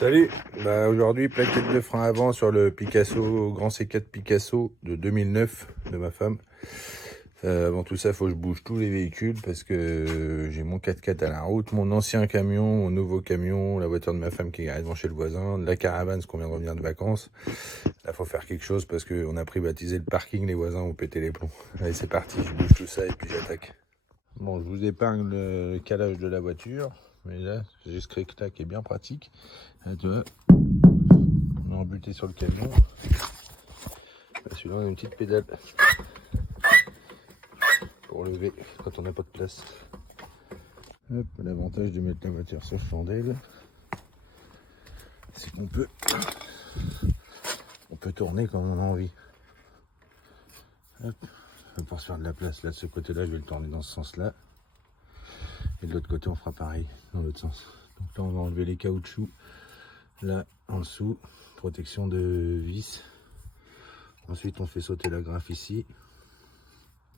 Salut, aujourd'hui plaquette de frein avant sur le Picasso, grand C4 Picasso de 2009 de ma femme. Avant tout ça, faut que je bouge tous les véhicules parce que j'ai mon 4x4 à la route, mon ancien camion, mon nouveau camion, la voiture de ma femme qui est garée devant chez le voisin, la caravane, parce qu'on vient de revenir de vacances. Là, faut faire quelque chose parce qu'on a privatisé le parking, les voisins ont pété les plombs. Allez, c'est parti, je bouge tout ça et puis j'attaque. Bon, je vous épargne le calage de la voiture, mais là, j'ai ce cric-là qui est bien pratique. Là, tu vois, on est embuté sur le camion. Celui-là, on a une petite pédale pour lever quand on n'a pas de place. L'avantage de mettre la voiture sur chandelle, c'est qu'on peut tourner comme on a envie. Hop. Pour se faire de la place, là de ce côté-là, je vais le tourner dans ce sens-là. Et de l'autre côté, on fera pareil, dans l'autre sens. Donc là, on va enlever les caoutchoucs. Là, en dessous, protection de vis. Ensuite, on fait sauter la graffe ici.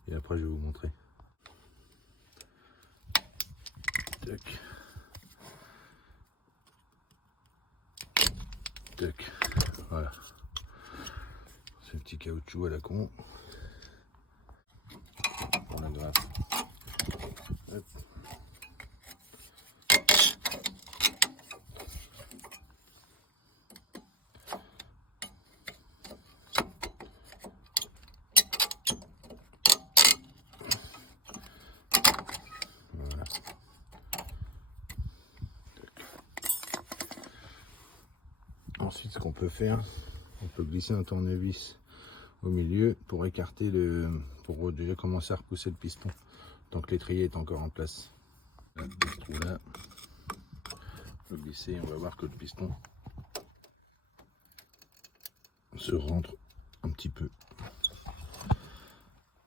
Et après, je vais vous montrer. Tac. Tac. Voilà. Ce petit caoutchouc à la con. Pour la graffe. Hop. Voilà. Ensuite, ce qu'on peut faire, on peut glisser un tournevis au milieu pour écarter pour déjà commencer à repousser le piston tant que l'étrier est encore en place. Là, ce trou là, on peut glisser, on va voir que le piston se rentre un petit peu.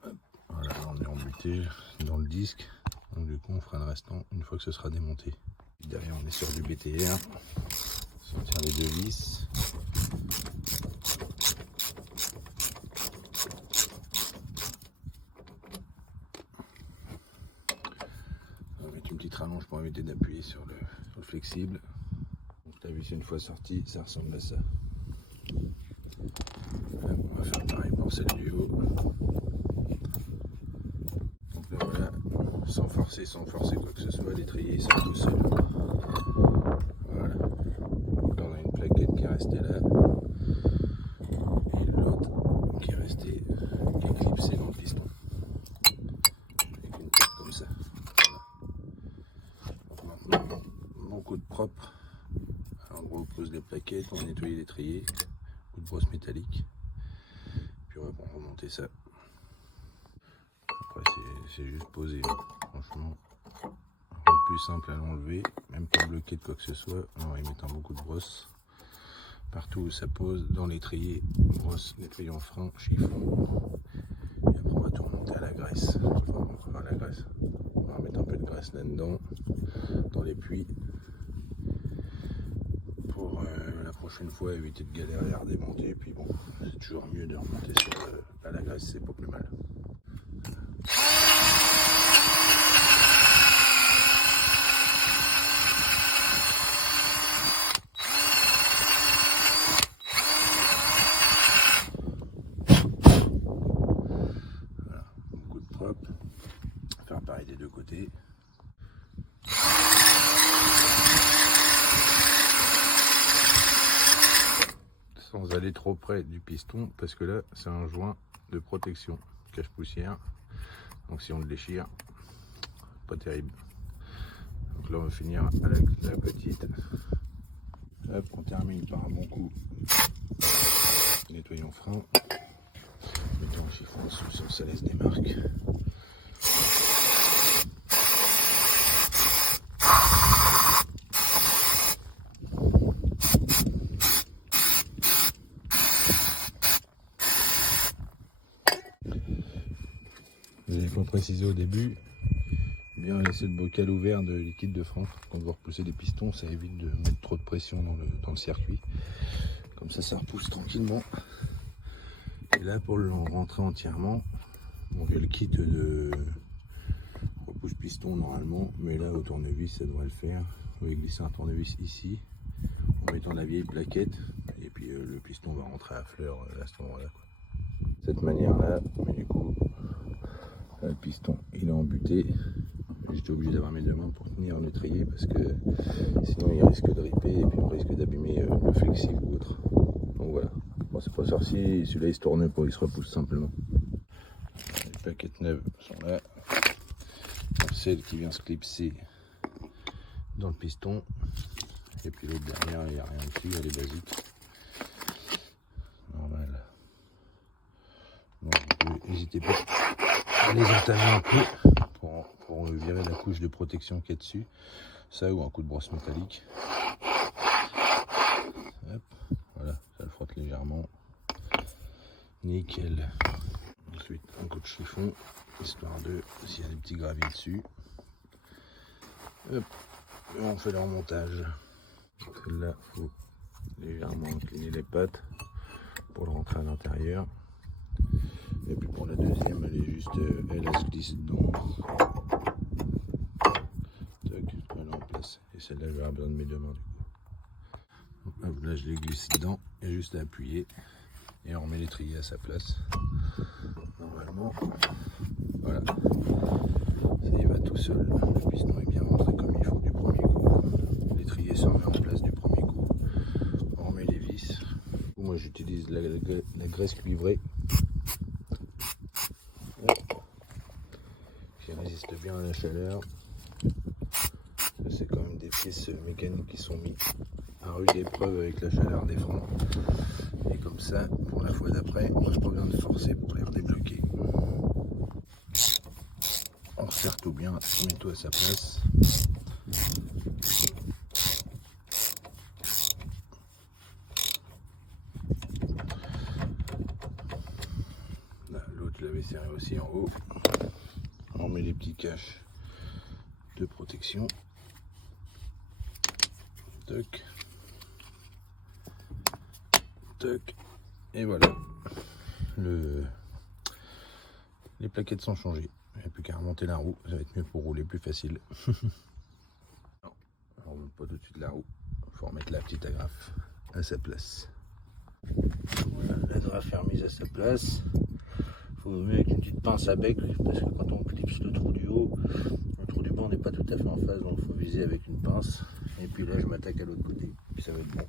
Hop, voilà, on est embuté dans le disque, donc du coup on fera le restant une fois que ce sera démonté. Derrière on est sur du BTR, sortir les deux vis. On va mettre une petite rallonge pour éviter d'appuyer sur le flexible. Donc la vis une fois sortie, ça ressemble à ça. On va faire pareil pour celle du haut. Donc là voilà, sans forcer quoi que ce soit, l'étrier sort tout seul. Voilà. Donc là on a une plaquette qui est restée là. Et l'autre qui est restée éclipsée dans le piston. Avec une plaque comme ça. Voilà. Donc maintenant, mon coup de propre. À l'endroit où on pose les plaquettes, on va nettoyer l'étrier. Coup de brosse métallique. Puis on va remonter ça. Après c'est juste posé, hein. Franchement, rien de plus simple à l'enlever, même pas bloqué de quoi que ce soit. On va y mettre un bon coup de brosse. Partout où ça pose, dans l'étrier, brosse, nettoyant frein, chiffon. Et après on va tout remonter à la graisse. Enfin, à la graisse. On va remettre un peu de graisse là-dedans, dans les puits. Pour la prochaine fois éviter de galérer à redémonter. Et puis bon, c'est toujours mieux de remonter à la graisse, c'est pas plus mal. Voilà, beaucoup de propre. Faire pareil des deux côtés. Sans aller trop près du piston parce que là c'est un joint de protection cache poussière, donc si on le déchire, pas terrible. Donc là on va finir avec la petite. Hop, on termine par un bon coup nettoyant frein, mettons le chiffon en dessous sans que ça laisse des marques. Je n'avais pas précisé au début, bien laisser le bocal ouvert de liquide de frein quand on va repousser les pistons, ça évite de mettre trop de pression dans le circuit. Comme ça repousse tranquillement. Et là pour le rentrer entièrement, bon, j'ai le kit de repousse piston normalement, mais là au tournevis ça devrait le faire. On va glisser un tournevis ici, on mettant la vieille plaquette. Et puis le piston va rentrer à fleur à ce moment-là. De cette manière-là, mais du coup, là, le piston il est embuté. J'étais obligé d'avoir mes deux mains pour tenir le étrier parce que sinon il risque de ripper et puis on risque d'abîmer le flexible ou autre. Donc voilà. Bon, c'est pas sorcier, celui-là il se tourne pas, il se repousse simplement. Les plaquettes neuves sont là. Donc, celle qui vient se clipser dans le piston. Et puis l'autre derrière, il n'y a rien dessus, elle est basique. Normal. Donc n'hésitez pas à les entamer un peu pour virer la couche de protection qu'il y a dessus. Ça ou un coup de brosse métallique. Hop, voilà, ça le frotte légèrement. Nickel. Ensuite un coup de chiffon, histoire de, s'il y a des petits graviers dessus. Hop, et on fait le remontage. Celle-là, il faut légèrement incliner les pattes pour le rentrer à l'intérieur. Et puis pour la deuxième, elle est juste, elle se glisse dedans. Tac, elle est en place. Et celle-là, je vais avoir besoin de mes deux mains du coup. Donc là, je les glisse dedans, et juste à appuyer. Et on remet l'étrier à sa place. Normalement, voilà. Ça y va tout seul. Le piston est bien rentré comme il faut du premier coup. L'étrier se remet en place du premier coup. On remet les vis. Moi, j'utilise la graisse cuivrée. Qui résiste bien à la chaleur. C'est quand même des pièces mécaniques qui sont mises à rude épreuve avec la chaleur des freins. Et comme ça, pour la fois d'après, moi je pas besoin de forcer pour les redébloquer. On resserre tout bien, on met tout à sa place. L'autre je l'avais serré aussi en haut. On met les petits caches de protection. Toc. Toc. Et voilà. Les plaquettes sont changées. Il n'y a plus qu'à remonter la roue. Ça va être mieux pour rouler plus facile. Non, on ne remonte pas tout de suite la roue. Il faut remettre la petite agrafe à sa place. Voilà, l'agrafe est remise à sa place. Il faut mettre avec une petite pince à bec parce que quand on clipse le trou du haut, le trou du bas n'est pas tout à fait en phase, donc il faut viser avec une pince. Et puis là, je m'attaque à l'autre côté. Puis ça va être bon.